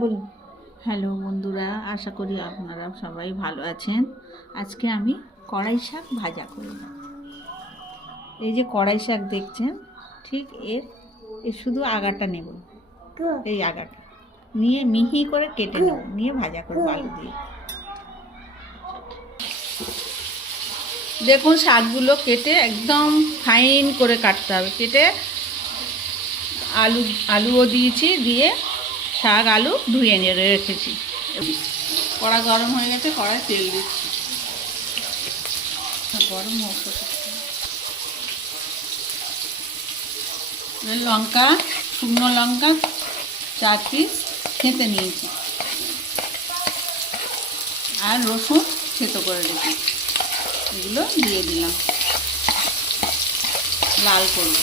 বলুন। হ্যালো বন্ধুরা, আশা করি আপনারা সবাই ভালো আছেন। আজকে আমি কড়াই শাক ভাজা করব। এই যে কড়াই শাক দেখছেন, ঠিক এর এর শুধু আগাটা নেব। এই আগাটা। নিয়ে মিহি করে কেটে নেব, নিয়ে ভাজা করব আলু দিয়ে। দেখুন শাকগুলো কেটে একদম ফাইন করে কাটতে হবে। কেটে আলু, আলুও দিয়েছি, দিয়ে শাক, আলু ধুয়ে নিয়ে রেখেছি। কড়া গরম হয়ে গেছে কড়াই তেল দিচ্ছি। গরম হোক লঙ্কা, শুকনো লঙ্কা, চার পিস খেতে নিয়েছি। আর রসুন থেতো করে রেখেছি এগুলো দিয়ে দিলাম। লাল করব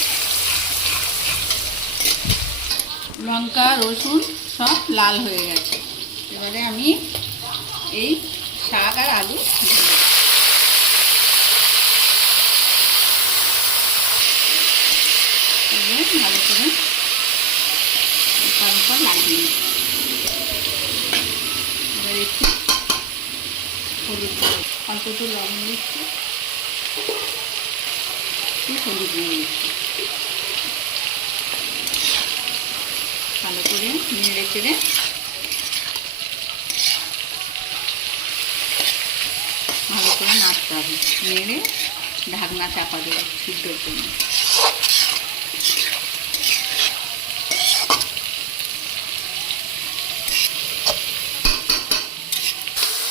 লঙ্কা, রসুন সব লাল হয়ে গেছে। এবারে আমি এই শাক আর আলু করে একটু হলুদ একটু লবণ দিচ্ছি। হলুদ দিয়ে দিচ্ছি। ভালো করে নেড়ে চেড়ে ভালো করে নাড়তে হবে। নেড়ে ঢাকনা চাপা দেবে সিদ্ধর জন্য।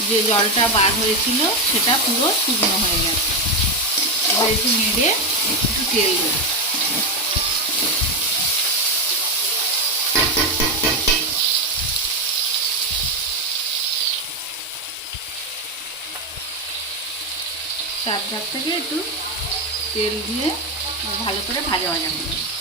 যে জলটা বার হয়েছিল, সেটা পুরো শুকনো হয়ে গেছে। এবার একটু নেড়ে একটু তেল দেবো। চার ধার থেকে একটু তেল দিয়ে ভালো করে ভাজা ভাজা করবে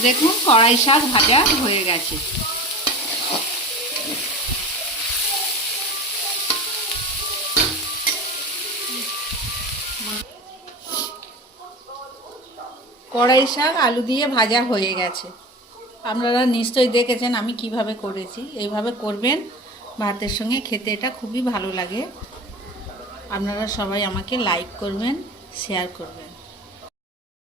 দেখুন, কড়াই শাক ভাজা হয়ে গেছে। কড়াই শাক আলু দিয়ে ভাজা হয়ে গেছে। আপনারা নিশ্চয়ই দেখেছেন আমি কীভাবে করেছি। এইভাবে করবেন, ভাতের সঙ্গে খেতে এটা খুবই ভালো লাগে। আপনারা সবাই আমাকে লাইক করবেন শেয়ার করবেন।